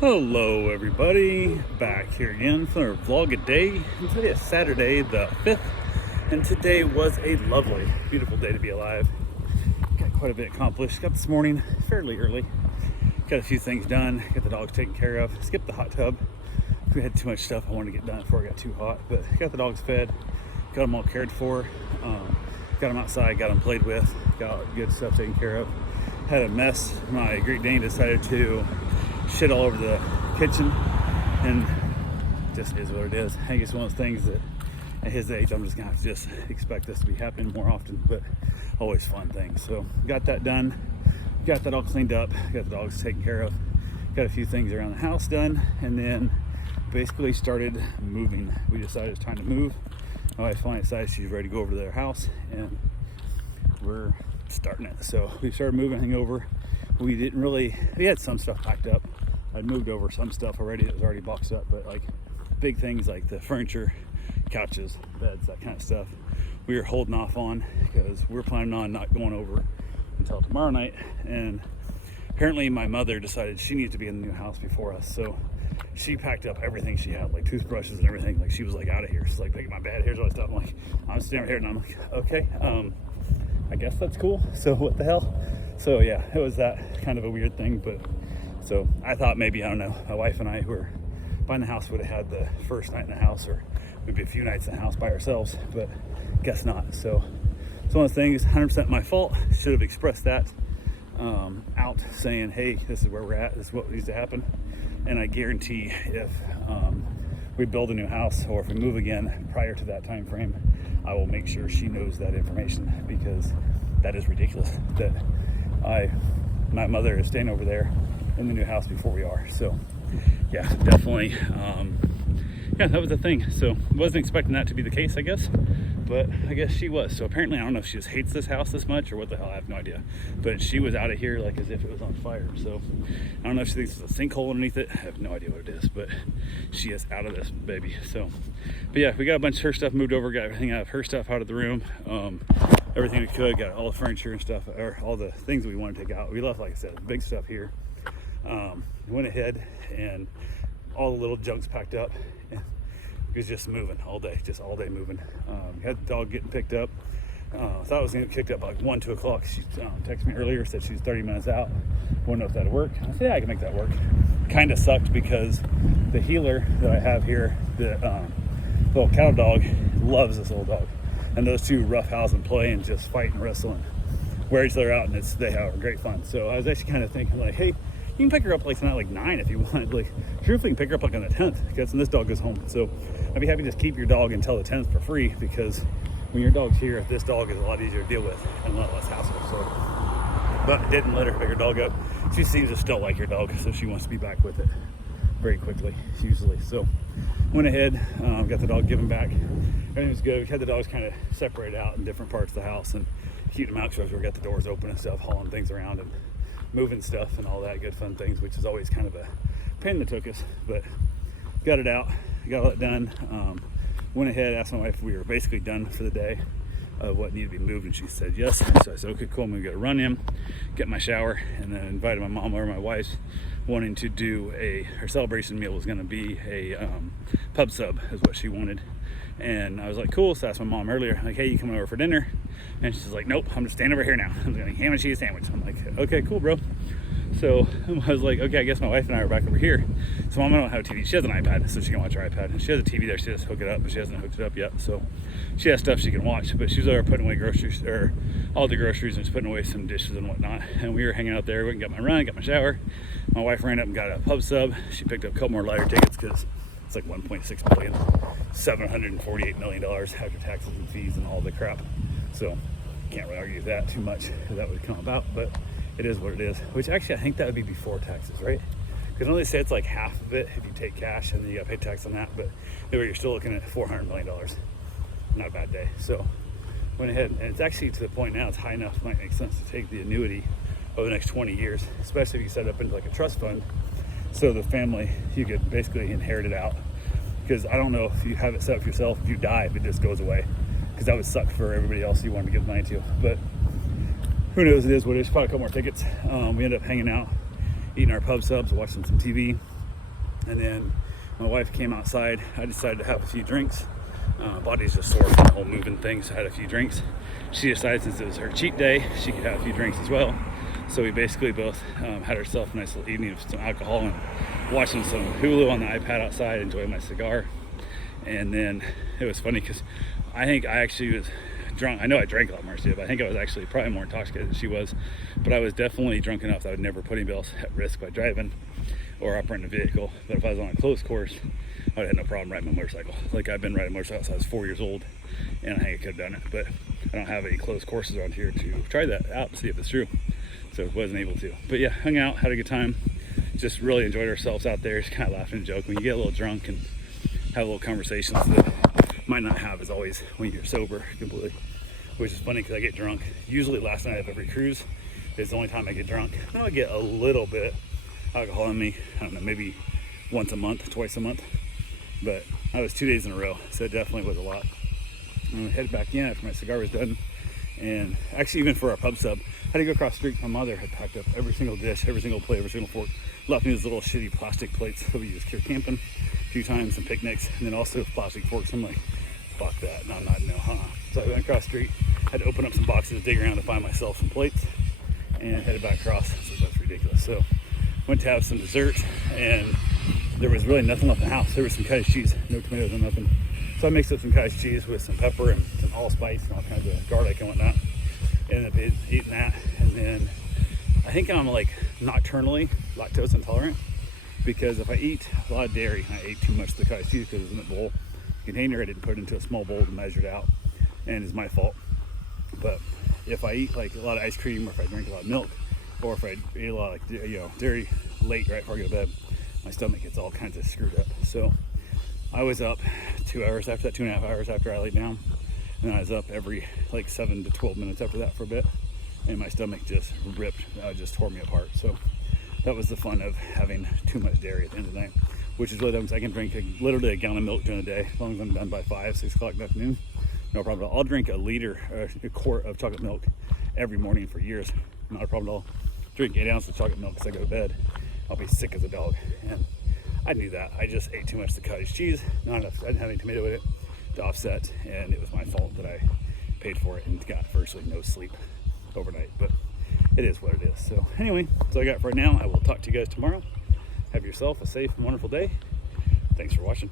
Hello everybody, back here again for a vlog a day. And today is Saturday the 5th, and today was a lovely, beautiful day to be alive. Got quite a bit accomplished. Got this morning fairly early. Got a few things done, got the dogs taken care of, skipped the hot tub. We had too much stuff I wanted to get done before it got too hot, but got the dogs fed, got them all cared for, got them outside, got them played with, got good stuff taken care of. Had a mess. My Great Dane decided to shit all over the kitchen, and just is what it is. I think it's one of those things that at his age I'm just gonna have to just expect this to be happening more often, but always fun things. So got that done, got that all cleaned up, got the dogs taken care of, got a few things around the house done, and then basically started moving. We decided it's time to move. My wife finally decided she's ready to go over to their house, and we're starting it. So we started moving everything over. We had some stuff packed up. I'd moved over some stuff already that was already boxed up, but like big things like the furniture, couches, beds, that kind of stuff, we were holding off on because we're planning on not going over until tomorrow night. And apparently my mother decided she needs to be in the new house before us, so she packed up everything she had, like toothbrushes and everything. Like she was like out of here. She's like, take my bed, here's all my stuff. I'm like, I'm standing here, and I'm like, okay, I guess that's cool. So what the hell? So yeah, it was that kind of a weird thing. But so I thought maybe, I don't know, my wife and I who were buying the house would have had the first night in the house, or maybe a few nights in the house by ourselves, but guess not. So it's one of the things, 100% my fault. Should have expressed that out, saying, hey, this is where we're at, this is what needs to happen. And I guarantee if we build a new house, or if we move again prior to that time frame, I will make sure she knows that information, because that is ridiculous that my mother is staying over there in the new house before we are. So yeah, definitely yeah, that was the thing. So wasn't expecting that to be the case, I guess, but I guess she was. So apparently, I don't know if she just hates this house this much or what the hell, I have no idea, but she was out of here like as if it was on fire. So I don't know if she thinks there's a sinkhole underneath it. I have no idea what it is, but she is out of this baby. So, but yeah, we got a bunch of her stuff moved over, got everything out of her stuff out of the room, everything we could, got all the furniture and stuff, or all the things we wanted to take out. We left, like I said, big stuff here. Went ahead and all the little junk's packed up, and it was just moving all day, just all day moving. Had the dog getting picked up. Thought it was gonna get picked up by like 1, 2 o'clock. She texted me earlier, said she's 30 minutes out. Wouldn't know if that'd work. I said, yeah, I can make that work. Kind of sucked because the healer that I have here, the little cattle dog, loves this little dog. And those two rough-house and play and just fight and wrestle and wear each other out, and they have great fun. So I was actually kind of thinking like, hey, you can pick her up like tonight, like 9 if you want. Like, truthfully, you can pick her up like on the 10th, because when this dog goes home. So I'd be happy to just keep your dog until the 10th for free, because when your dog's here, this dog is a lot easier to deal with and a lot less hassle. So, but I didn't let her pick her dog up. She seems to still like your dog, so she wants to be back with it very quickly, usually. So went ahead, got the dog given back. Everything was good. We had the dogs kind of separated out in different parts of the house and keep them out, so we got the doors open and stuff, hauling things around and moving stuff and all that good fun things, which is always kind of a pain that took us, but got it out, got all that done. Went ahead, asked my wife if we were basically done for the day of what needed to be moved, and she said yes. So I said, okay, cool, I'm gonna go run in, get my shower, and then invited my mom or my wife, wanting to do her celebration meal was gonna be a pub sub, is what she wanted. And I was like, cool. So I asked my mom earlier, like, hey, you coming over for dinner? And she's like, nope, I'm just staying over here now. I'm gonna ham and cheese sandwich. I'm like, okay, cool, bro. So I was like, okay, I guess my wife and I are back over here. So mom, I don't have a TV. She has an iPad, so she can watch her iPad. And she has a TV there. She just hook it up, but she hasn't hooked it up yet. So she has stuff she can watch. But she was over putting away groceries, or all the groceries, and just putting away some dishes and whatnot. And we were hanging out there. Went and got my run, got my shower. My wife ran up and got a pub sub. She picked up a couple more lighter tickets because it's like 1.6 million, $748 million after taxes and fees and all the crap. So can't really argue with that too much, that would come about, but it is what it is. Which actually, I think that would be before taxes, right? Because I know they say it's like half of it if you take cash, and then you got to pay tax on that. But anyway, you're still looking at $400 million. Not a bad day. So went ahead, and it's actually to the point now it's high enough, it might make sense to take the annuity over the next 20 years, especially if you set it up into like a trust fund. So the family, you could basically inherit it out. Because I don't know if you have it set up for yourself, if you die, if it just goes away. Because that would suck for everybody else you want to give money to. But who knows, it is what it is. Probably a couple more tickets. We ended up hanging out, eating our pub subs, watching some TV. And then my wife came outside. I decided to have a few drinks. My body's just sore from the whole moving thing, so I had a few drinks. She decided since it was her cheat day, she could have a few drinks as well. So we basically both had ourselves a nice little evening of some alcohol and watching some Hulu on the iPad outside, enjoying my cigar. And then it was funny because I think I actually was drunk. I know I drank a lot more too, but I think I was actually probably more intoxicated than she was. But I was definitely drunk enough that I would never put anybody else at risk by driving or operating a vehicle. But if I was on a closed course, I would have had no problem riding my motorcycle. Like, I've been riding motorcycles since I was 4 years old, and I think I could have done it. But I don't have any closed courses around here to try that out and see if it's true. So wasn't able to. But yeah, hung out, had a good time. Just really enjoyed ourselves out there. Just kind of laughing and joking. When you get a little drunk and have little conversations that you might not have as always when you're sober completely. Which is funny because I get drunk. Usually last night of every cruise is the only time I get drunk. Now I get a little bit alcohol in me. I don't know, maybe once a month, twice a month. But I was 2 days in a row, so it definitely was a lot. And I headed back in after my cigar was done. And actually, even for our pub sub, I had to go across the street. My mother had packed up every single dish, every single plate, every single fork, left me these little shitty plastic plates that we used here camping a few times and picnics, and then also plastic forks. I'm like, fuck that, no, I'm not, no, So I went across the street, had to open up some boxes, dig around to find myself some plates, and headed back across. So that's ridiculous. So went to have some dessert, and there was really nothing left in the house. There was some cottage cheese, no tomatoes or nothing. So I mixed up some cottage cheese with some pepper and some allspice and all kinds of garlic and whatnot. Ended up eating that, and then I think I'm like nocturnally lactose intolerant, because if I eat a lot of dairy, I ate too much of the cottage cheese because it was in a bowl container. I didn't put it into a small bowl to measure it out, and it's my fault. But if I eat like a lot of ice cream, or if I drink a lot of milk, or if I eat a lot of dairy late right before I go to bed, my stomach gets all kinds of screwed up. So I was up 2 hours after that, 2.5 hours after I laid down. And I was up every like 7 to 12 minutes after that for a bit. And my stomach just ripped, just tore me apart. So that was the fun of having too much dairy at the end of the night, which is really dumb because I can drink literally a gallon of milk during the day, as long as I'm done by 5, 6 o'clock in the afternoon. No problem at all. I'll drink a quart of chocolate milk every morning for years. Not a problem at all. Drink 8 ounces of chocolate milk as I go to bed. I'll be sick as a dog. And I knew that. I just ate too much of the cottage cheese. Not enough. I didn't have any tomato in it to offset, and it was my fault that I paid for it and got virtually no sleep overnight. But it is what it is. So anyway, that's all I got for right now. I will talk to you guys tomorrow. Have yourself a safe and wonderful day. Thanks for watching.